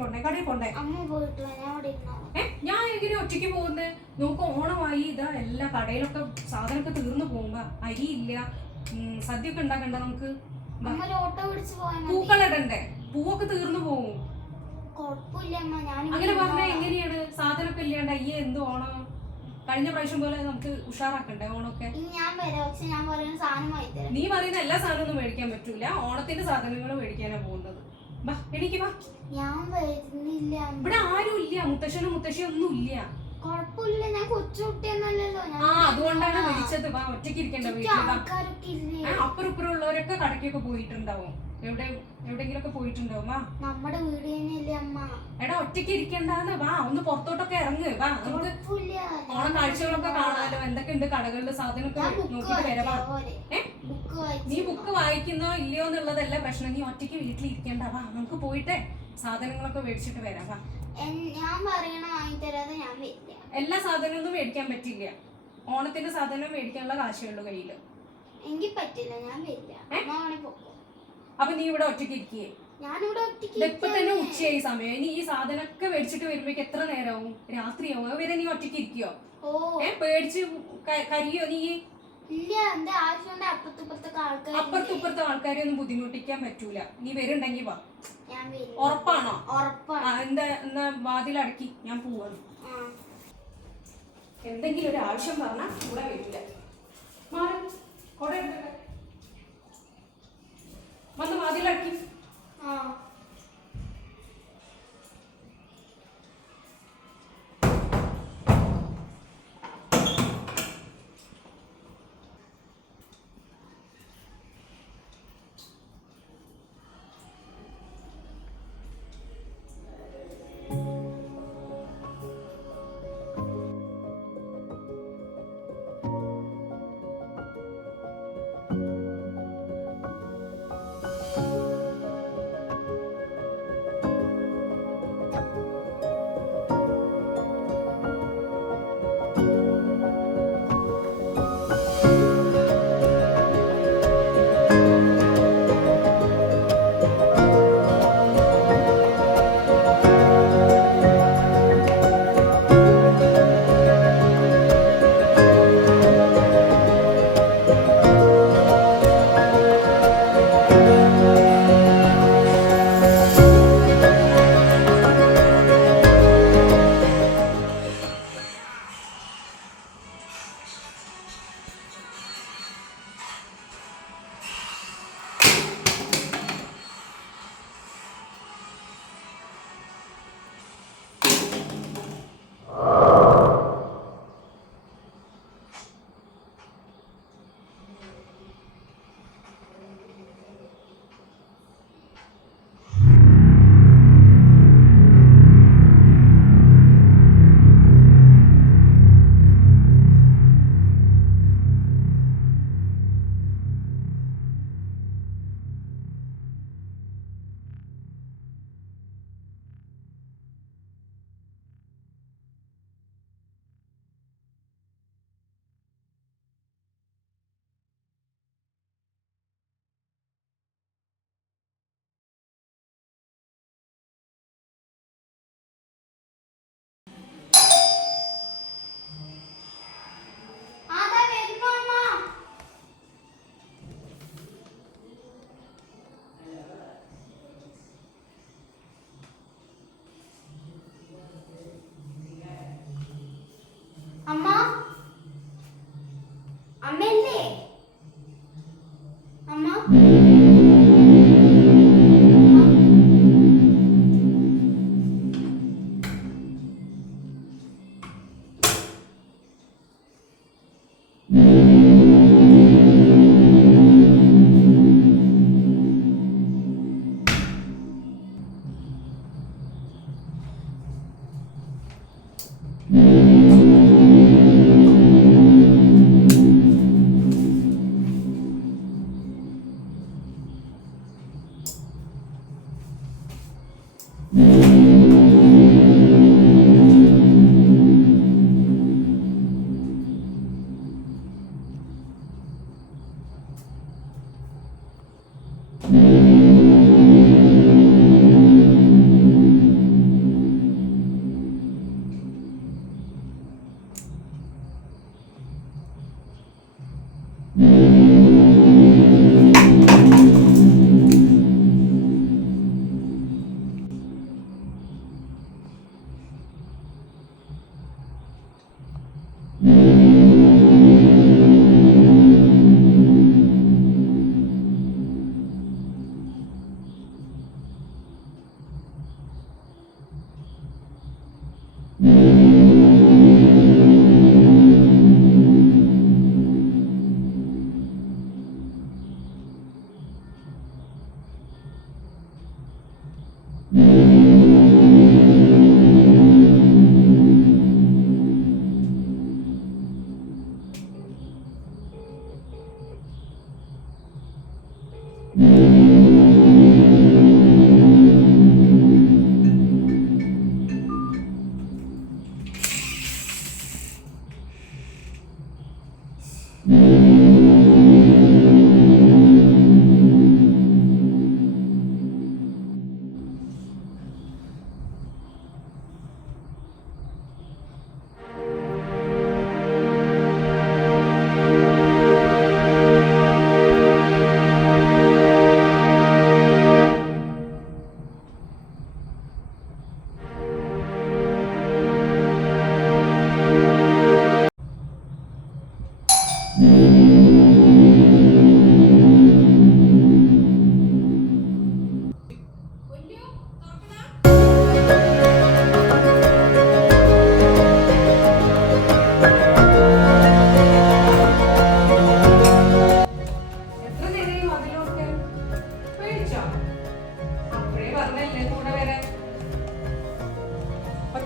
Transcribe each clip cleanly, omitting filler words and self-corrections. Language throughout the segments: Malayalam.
പോണ്ടേ? കടയിൽ പോണ്ടേ? ഞാൻ എങ്ങനെ ഒറ്റയ്ക്ക് പോകുന്നേ? നോക്ക്, ഓണമായി, ഇതാ എല്ലാ കടയിലൊക്കെ സാധനമൊക്കെ തീർന്നു പോകുമ്പോ അരിയില്ല, സദ്യയൊക്കെ ഉണ്ടാക്കണ്ട നമുക്ക്. പൂക്കളിടണ്ടേ? പൂവൊക്കെ തീർന്നു പോകും. അങ്ങനെ പറഞ്ഞാ എങ്ങനെയാണ്? സാധനമൊക്കെ ഇല്ലാണ്ട് അയ്യേ എന്ത് ഓണം? കഴിഞ്ഞ പ്രാവശ്യം പോലെ നമുക്ക് ഉഷാറാക്കണ്ടേ ഓണൊക്കെ? നീ പറയുന്ന എല്ലാ സാധനവും മേടിക്കാൻ പറ്റൂല. ഓണത്തിന്റെ സാധനങ്ങൾ മേടിക്കാനാ പോകുന്നത്. വാ, എനിക്ക് വാ. ഇവിടെ ആരും ഇല്ല, മുത്തശ്ശനും മുത്തശ്ശിയും ഒന്നും ഇല്ല. അതുകൊണ്ടാണ് വിളിച്ചത്. വാ, ഒറ്റയ്ക്ക് ഇരിക്കണ്ട വീട്ടിൽ. അപ്പുറം ഉള്ളവരൊക്കെ കടക്കൊക്കെ പോയിട്ടുണ്ടാവും, എവിടെങ്കിലും ഒക്കെ പോയിട്ടുണ്ടാവും. വാ, നമ്മുടെ വീട് തന്നെയല്ലേ അമ്മ. എടാ, ഒറ്റയ്ക്ക് ഇരിക്കണ്ടാന്ന്. വാ, ഒന്ന് പുറത്തോട്ടൊക്കെ ഇറങ്ങ്. വാ, നമുക്ക് ഓണം കാഴ്ചകളൊക്കെ കാണാലോ. എന്തൊക്കെയുണ്ട് കടകളില്, സാധനമൊക്കെ നോക്കിട്ട് വരവാ. നീ ബുക്ക് വായിക്കുന്നോ ഇല്ലയോ എന്നുള്ളതല്ല പ്രശ്നം. നീ ഒറ്റയ്ക്ക് വീട്ടിൽ ഇരിക്കണ്ട. വാ, നമുക്ക് പോയിട്ട് സാധനങ്ങളൊക്കെ മേടിച്ചിട്ട് വരാം. വാ. ഞാൻ പറയണ വാങ്ങിത്തരാതെ ഞാൻ വരില്ല. എല്ലാ സാധനമൊന്നും മേടിക്കാൻ പറ്റില്ല. ഓണത്തിന്റെ സാധനം മേടിക്കാനുള്ള കാശേ ഉള്ളൂ കയ്യില്. എനിക്ക് പറ്റില്ല, ഞാൻ വരില്ല. അപ്പൊ നീ ഇവിടെ ഒറ്റയ്ക്ക് ഇരിക്കേ? ഇപ്പൊ തന്നെ ഉച്ചയായി സമയം. ഇനി ഈ സാധനമൊക്കെ മേടിച്ചിട്ട് വരുമ്പോഴേക്ക് എത്ര നേരമാവും? രാത്രിയാവും. അത് വരെ നീ ഒറ്റയ്ക്ക് ഇരിക്കോ? പേടിച്ച് കരിയോ നീ? അപ്പുറത്തെ ആൾക്കാരെ ഒന്നും ബുദ്ധിമുട്ടിക്കാൻ പറ്റൂല. നീ വരുന്നുണ്ടെങ്കി വാ. ഉറപ്പാണോ? എന്താ വാതിലടക്കി ഞാൻ പോവാണ്. എന്തെങ്കിലും ഒരു ആവശ്യം പറഞ്ഞാൽ കൂടെ വരില്ല. വന്ന് വാതിലടക്കി.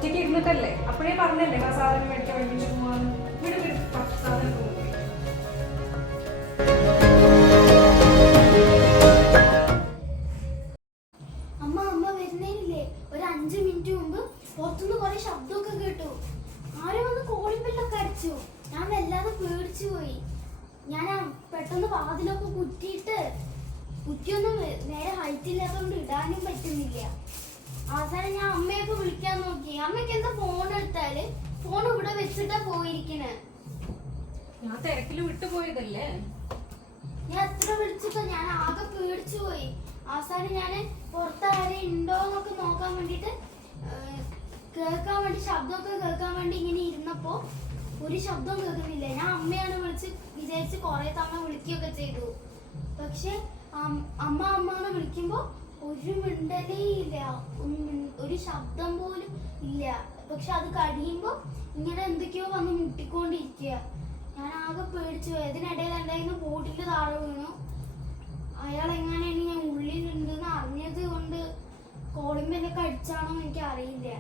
ഒറ്റയ്ക്ക് ഇരുന്നിട്ടല്ലേ അപ്പഴേ പറഞ്ഞല്ലേ ആ സാധനം മേടിക്കാൻ വേണ്ടി പോവാന്ന്. വീട് സാധനം പോകും. അമ്മ അമ്മ വരുന്നേനില്ലേ ഒരു 5 മിനിറ്റ് മുമ്പ് പുറത്തുനിന്ന് കുറെ ശബ്ദമൊക്കെ കേട്ടു. ആരും വന്ന് കോളിംഗ് ബെല്ലൊക്കെ അടിച്ചു. ഞാൻ വല്ലാതെ പേടിച്ചു പോയി. ഞാൻ പെട്ടെന്ന് വാതിലൊക്കെ കുറ്റിയിട്ട് കുറ്റിയൊന്നും നേരെ ഹൈറ്റ് ഇല്ലാത്തതുകൊണ്ട് ഇടാനും പറ്റുന്നില്ല. അവസാനം ഞാൻ അമ്മയൊക്കെ വിളിക്കാൻ നോക്കി. അമ്മയ്ക്ക് എന്താ ഫോൺ എടുത്താല് ഫോൺ ഇവിടെ വെച്ചിട്ടാ പോയിരിക്കണേ. ഞാൻ തിരക്കില് വിട്ടുപോയതല്ലേ. ഞാൻ എത്ര വിളിച്ചിട്ടോ ഞാൻ ആകെ പേടിച്ചു പോയി. അവസാനം ഞാൻ പുറത്ത് ആരെ ഉണ്ടോ എന്നൊക്കെ നോക്കാൻ വേണ്ടിട്ട് കേൾക്കാൻ വേണ്ടി ശബ്ദമൊക്കെ കേൾക്കാൻ വേണ്ടി ഇങ്ങനെ ഇരുന്നപ്പോ ഒരു ശബ്ദവും കേൾക്കുന്നില്ല. ഞാൻ അമ്മയാണ് വിചാരിച്ച് കുറെ തവണ വിളിക്കുകയൊക്കെ ചെയ്തു. പക്ഷെ അമ്മ അമ്മ എന്ന് വിളിക്കുമ്പോ ഒരു മിണ്ടലേ ഇല്ല, ഒരു ശബ്ദം പോലും ഇല്ല. പക്ഷെ അത് കഴിയുമ്പോ ഇങ്ങനെ എന്തൊക്കെയോ വന്ന് മുട്ടിക്കൊണ്ടിരിക്കുക. ഞാൻ ആകെ പേടിച്ചു പോയി. അതിനിടയിൽ എന്തായിരുന്നു ബോട്ടിൽ താഴെ വീണു. അയാൾ എങ്ങനെയാണ് ഞാൻ ഉള്ളിലുണ്ടെന്ന് അറിഞ്ഞത് കൊണ്ട് കോളിംഗ് ബെല്ലൊക്കെ അടിച്ചാണോ എനിക്ക് അറിയില്ല.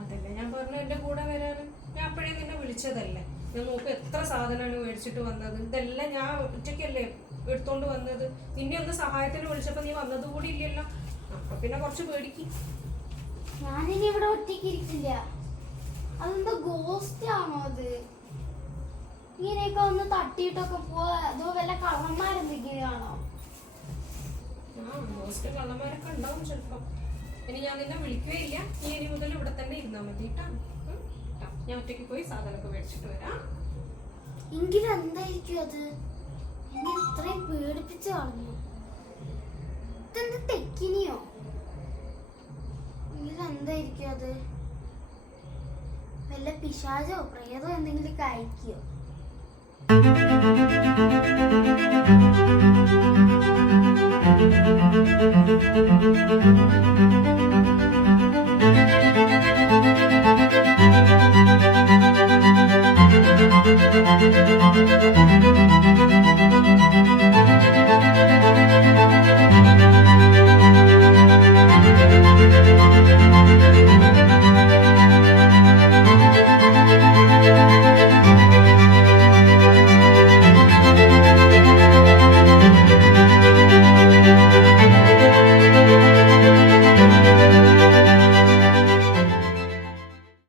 അതല്ലേ ഞാൻ പറഞ്ഞു എന്റെ കൂടെ വരാന്. ഞാൻ അപ്പോഴേ നിന്നെ വിളിച്ചതല്ലേ. ഞാൻ നോക്ക് എത്ര സാധനമാണ് മേടിച്ചിട്ട് വന്നത്. ഇതെല്ലാം ഞാൻ ഒറ്റയ്ക്കല്ലേ എടുത്തോണ്ട് വന്നത്. നിന്നെ ഒന്ന് സഹായത്തിന് വിളിച്ചപ്പോ നീ വന്നത് കൂടി ഇല്ലല്ലോ. അപ്പൊ പിന്നെ കുറച്ച് പേടിക്ക്. ഞാനിനി ഇവിടെ ഒറ്റയ്ക്ക് ഇരിക്കില്ല. അതെന്താ ഗോസ്റ്റ് ആണോ അത്? ഇങ്ങനെയൊക്കെ ഒന്ന് തട്ടിയിട്ടൊക്കെ പോവാ. അതോ വല്ല കള്ളന്മാരെന്തെങ്കിലാണോ? ഗോസ്റ്റ് കള്ളന്മാരൊക്കെ ഉണ്ടാവും ചിലപ്പോ. ഇനി ഞാൻ നിന്നെ വിളിക്കുകയില്ല. നീ ഇനി മുതൽ ഇവിടെ തന്നെ ഇരുന്നാ മതി ട്ടാ. ഞാൻ ഒറ്റയ്ക്ക് പോയി സാധനമൊക്കെ മേടിച്ചിട്ട് വരാം. എങ്കിലും എന്തായിരിക്കും അത്? എന്നെ ഇത്രയും പേടിപ്പിച്ച് കളഞ്ഞു. ഇതെന്ത് തെക്കിനിയോ? എങ്കിലും എന്തായിരിക്കും അത്? വല്ല പിശാചോ പ്രേതോ എന്തെങ്കിലും കഴിക്കോ?